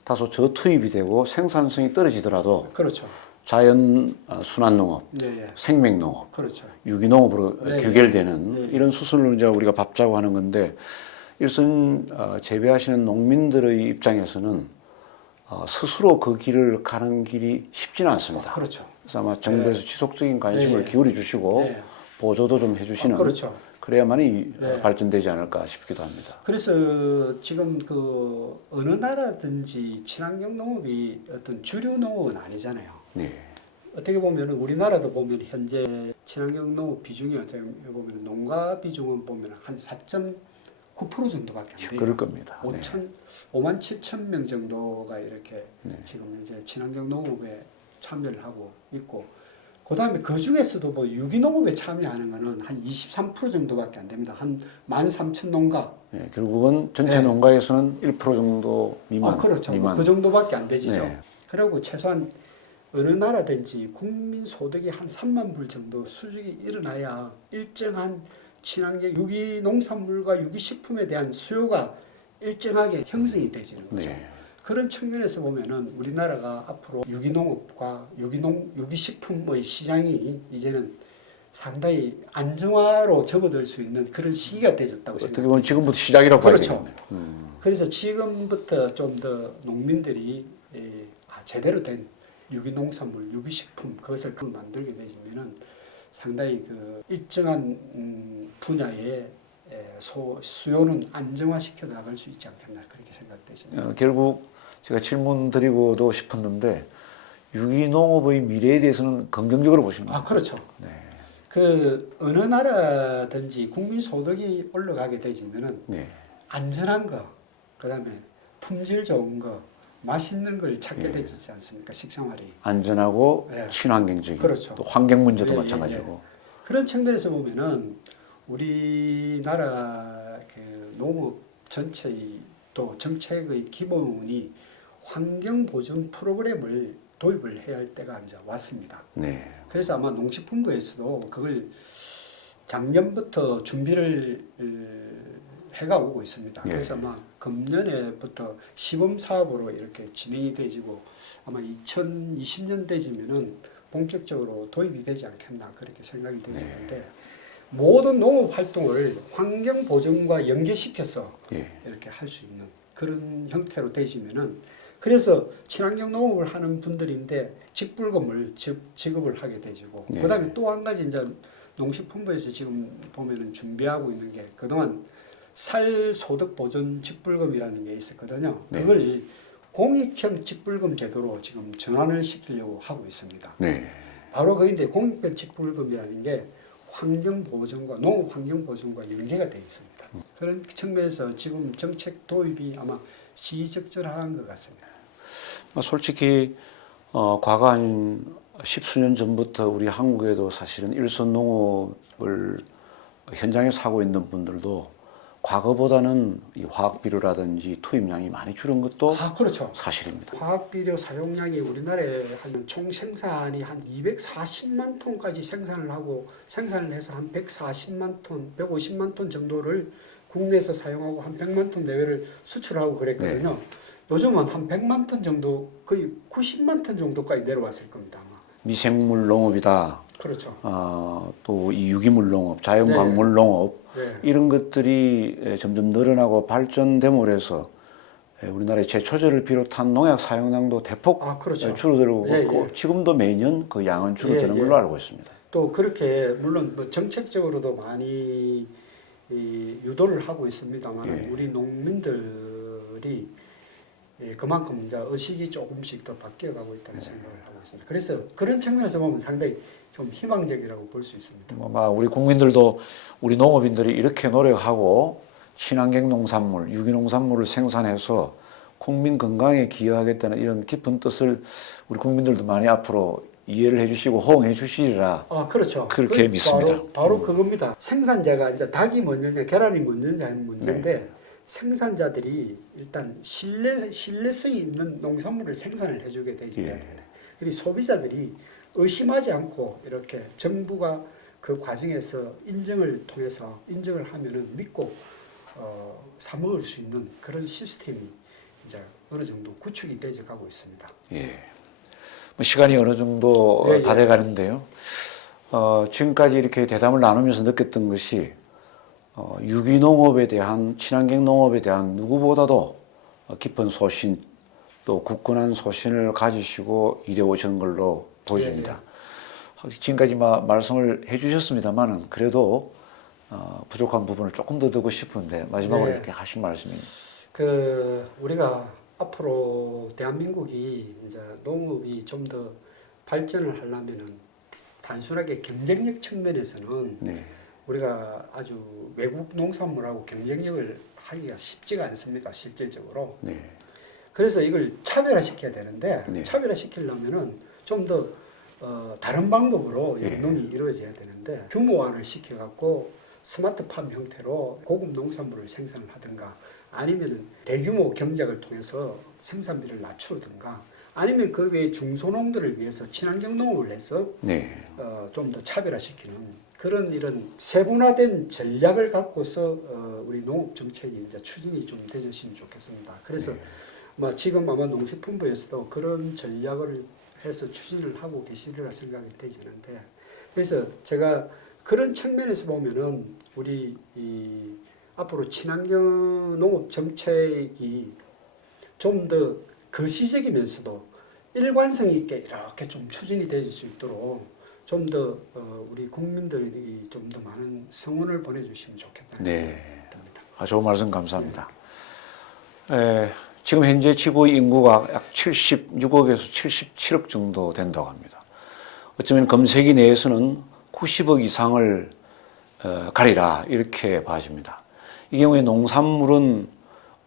다소 저투입이 되고 생산성이 떨어지더라도 그렇죠. 자연 순환 농업, 네, 생명 농업, 그렇죠. 유기농업으로 네. 규결되는 네. 이런 수순을 이제 우리가 밟자고 하는 건데 일선 재배하시는 농민들의 입장에서는 스스로 그 길을 가는 길이 쉽지는 않습니다. 그렇죠. 그래서 아마 정부에서 네. 지속적인 관심을 네. 기울여 주시고 네. 보조도 좀 해주시는 그렇죠. 그래야만이 네. 발전되지 않을까 싶기도 합니다. 그래서 지금 그 어느 나라든지 친환경 농업이 어떤 주류 농업은 아니잖아요. 네. 어떻게 보면 우리나라도 보면 현재 친환경 농업 비중이 어떻게 보면 농가 비중은 보면 한 4.9% 정도밖에 안 돼요. 그럴 겁니다. 네. 5만 7천 명 정도가 이렇게 네. 지금 이제 친환경 농업에 참여를 하고 있고, 그 다음에 그 중에서도 뭐 유기농업에 참여하는 거는 한 23% 정도밖에 안 됩니다. 한 13,000 농가. 네, 결국은 전체 네. 농가에서는 1% 정도 미만. 그렇죠. 미만. 그 정도밖에 안 되지죠. 네. 그리고 최소한 어느 나라든지 국민 소득이 한 3만 불 정도 수준이 일어나야 일정한 친환경 유기농산물과 유기식품에 대한 수요가 일정하게 형성이 되지는 거죠. 네. 그런 측면에서 보면은 우리나라가 앞으로 유기농업과 유기식품의 시장이 이제는 상당히 안정화로 접어들 수 있는 그런 시기가 되졌다고 어떻게 생각합니다. 보면 지금부터 시작이라고 그렇죠. 봐야 되겠네요. 그래서 지금부터 좀 더 농민들이 제대로 된 유기농산물, 유기식품 그것을 만들게 되면은 상당히 그 일정한 분야의 수요는 안정화시켜 나갈 수 있지 않겠나 그렇게 생각되십니다. 결국 제가 질문 드리고도 싶었는데 유기농업의 미래에 대해서는 긍정적으로 보시는 거예요. 그렇죠. 네. 그 어느 나라든지 국민 소득이 올라가게 되면은 네. 안전한 거, 그다음에 품질 좋은 거, 맛있는 걸 찾게 예. 되지 않습니까? 식생활이. 안전하고 네. 친환경적인 그렇죠. 또 환경 문제도 예, 예, 마찬가지고. 그런 측면에서 보면은 우리나라 그 농업 전체의 또 정책의 기본이 환경 보증 프로그램을 도입을 해야 할 때가 이제 왔습니다. 네. 그래서 아마 농식품부에서도 그걸 작년부터 준비를 해가 오고 있습니다. 예. 그래서 아마 금년에부터 시범 사업으로 이렇게 진행이 되지고 아마 2020년 되지면은 본격적으로 도입이 되지 않겠나 그렇게 생각이 되는데 모든 농업 활동을 환경 보증과 연계시켜서 예. 이렇게 할 수 있는 그런 형태로 되시면은 그래서 친환경 농업을 하는 분들인데 직불금을 지급을 하게 되지고 예. 그다음에 또 한 가지 이제 농식품부에서 지금 보면은 준비하고 있는 게 그동안 살 소득 보전 직불금이라는 게 있었거든요. 네. 그걸 공익형 직불금 제도로 지금 전환을 시키려고 하고 있습니다. 네. 바로 그인데 공익형 직불금이라는 게 환경 보전과 농업 환경 보전과 연계가 되어 있습니다. 그런 측면에서 지금 정책 도입이 아마 시의적절한 것 같습니다. 솔직히 과거 한 10수년 전부터 우리 한국에도 사실은 일선 농업을 현장에 사고 있는 분들도 과거보다는 이 화학 비료라든지 투입량이 많이 줄은 것도 그렇죠. 사실입니다. 화학 비료 사용량이 우리나라에 한 총 생산이 한 240만 톤까지 생산을 해서 한 140만 톤, 150만 톤 정도를 국내에서 사용하고 한 100만 톤 내외를 수출하고 그랬거든요. 요즘은 한 100만 톤 정도, 거의 90만 톤 정도까지 내려왔을 겁니다. 아마. 미생물 농업이다. 그렇죠. 또 이 유기물 농업, 자연광물 농업 네. 이런 것들이 점점 늘어나고 발전됨으로 해서 우리나라의 제초제를 비롯한 농약 사용량도 대폭 그렇죠. 줄어들고 예, 있고 예. 지금도 매년 그 양은 줄어드는 예, 예. 걸로 알고 있습니다. 또 그렇게 물론 뭐 정책적으로도 많이 유도를 하고 있습니다만 예. 우리 농민들이 그만큼 이제 의식이 조금씩 더 바뀌어가고 있다는 생각을 하고 있습니다. 그래서 그런 측면에서 보면 상당히 좀 희망적이라고 볼 수 있습니다. 우리 국민들도 우리 농업인들이 이렇게 노력하고 친환경 농산물, 유기농산물을 생산해서 국민 건강에 기여하겠다는 이런 깊은 뜻을 우리 국민들도 많이 앞으로 이해를 해주시고 호응해 주시리라. 그렇죠. 그렇게 믿습니다. 바로 그겁니다. 생산자가 이제 닭이 먼저냐, 계란이 먼저냐 하는 문제인데 생산자들이 일단 신뢰성이 있는 농산물을 생산을 해주게 되기 때문에 그리고 소비자들이 의심하지 않고 이렇게 정부가 그 과정에서 인증을 통해서 인증을 하면은 믿고 사 먹을 수 있는 그런 시스템이 이제 어느 정도 구축이 되어 가고 있습니다. 시간이 어느 정도 다 돼가는데요. 지금까지 이렇게 대담을 나누면서 느꼈던 것이 유기농업에 대한 친환경 농업에 대한 누구보다도 깊은 소신 또 굳건한 소신을 가지시고 일해 오신 걸로 보여집니다. 지금까지 말씀을 해주셨습니다만은 그래도 부족한 부분을 조금 더 듣고 싶은데 마지막으로 이렇게 하신 말씀이 우리가 앞으로 대한민국이 이제 농업이 좀 더 발전을 하려면은 단순하게 경쟁력 측면에서는 우리가 아주 외국 농산물하고 경쟁력을 하기가 쉽지가 않습니다. 실질적으로. 그래서 이걸 차별화시켜야 되는데 차별화시키려면은 좀 더 다른 방법으로 영농이 이루어져야 되는데 규모화를 시켜갖고 스마트팜 형태로 고급 농산물을 생산을 하든가 아니면은 대규모 경작을 통해서 생산비를 낮추든가 아니면 그 외에 중소농들을 위해서 친환경 농업을 해서 좀 더 차별화시키는 그런 이런 세분화된 전략을 갖고서 우리 농업 정책이 이제 추진이 좀 되셨으면 좋겠습니다. 그래서 지금 아마 농식품부에서도 그런 전략을 해서 추진을 하고 계시리라 생각이 되시는데 그래서 제가 그런 측면에서 보면은 우리 앞으로 친환경 농업 정책이 좀 더 거시적이면서도 일관성 있게 이렇게 좀 추진이 되실 수 있도록 좀 더 우리 국민들이 좀 더 많은 성원을 보내주시면 좋겠다는 생각이 듭니다. 좋은 말씀 감사합니다. 지금 현재 지구 인구가 약 76억에서 77억 정도 된다고 합니다. 어쩌면 금세기 내에서는 90억 이상을 가리라 이렇게 봐집니다. 이 경우에 농산물은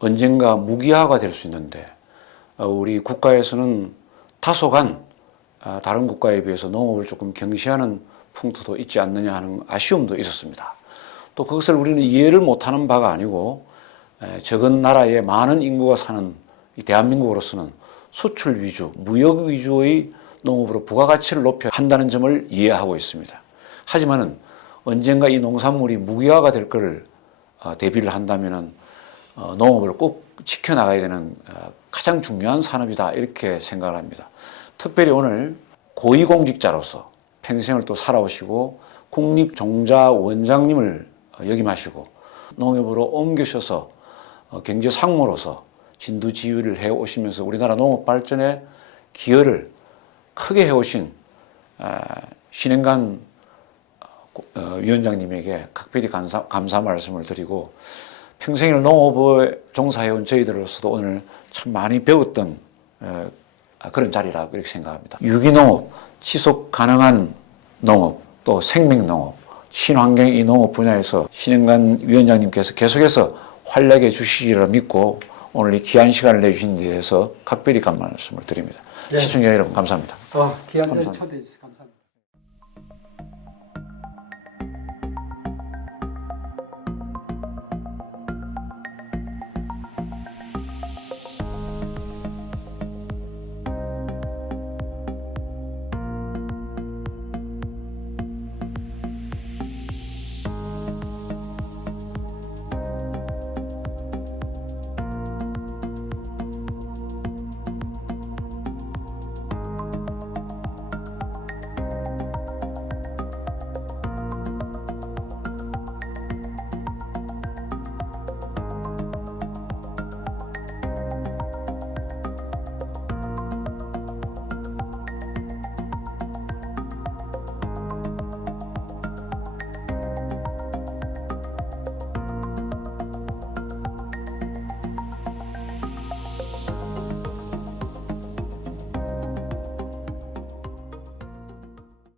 언젠가 무기화가 될 수 있는데 우리 국가에서는 다소간 다른 국가에 비해서 농업을 조금 경시하는 풍토도 있지 않느냐 하는 아쉬움도 있었습니다. 또 그것을 우리는 이해를 못하는 바가 아니고 적은 나라에 많은 인구가 사는 이 대한민국으로서는 수출 위주, 무역 위주의 농업으로 부가가치를 높여야 한다는 점을 이해하고 있습니다. 하지만은 언젠가 이 농산물이 무기화가 될 것을 대비를 한다면은 농업을 꼭 지켜나가야 되는 가장 중요한 산업이다 이렇게 생각을 합니다. 특별히 오늘 고위공직자로서 평생을 또 살아오시고 국립종자원장님을 역임하시고 농협으로 옮기셔서 경제상무로서 진두지휘를 해오시면서 우리나라 농업 발전에 기여를 크게 해오신 신행관 위원장님에게 각별히 감사 말씀을 드리고 평생을 농업에 종사해온 저희들로서도 오늘 참 많이 배웠던 그런 자리라고 이렇게 생각합니다. 유기농업, 지속 가능한 농업, 또 생명농업, 친환경 이 농업 분야에서 신행관 위원장님께서 계속해서 활약해 주시리라 믿고 오늘 이 귀한 시간을 내주신 데 대해서 각별히 말씀을 드립니다. 시청자 여러분 감사합니다. 귀한 자리 초대해 주셔서 감사합니다.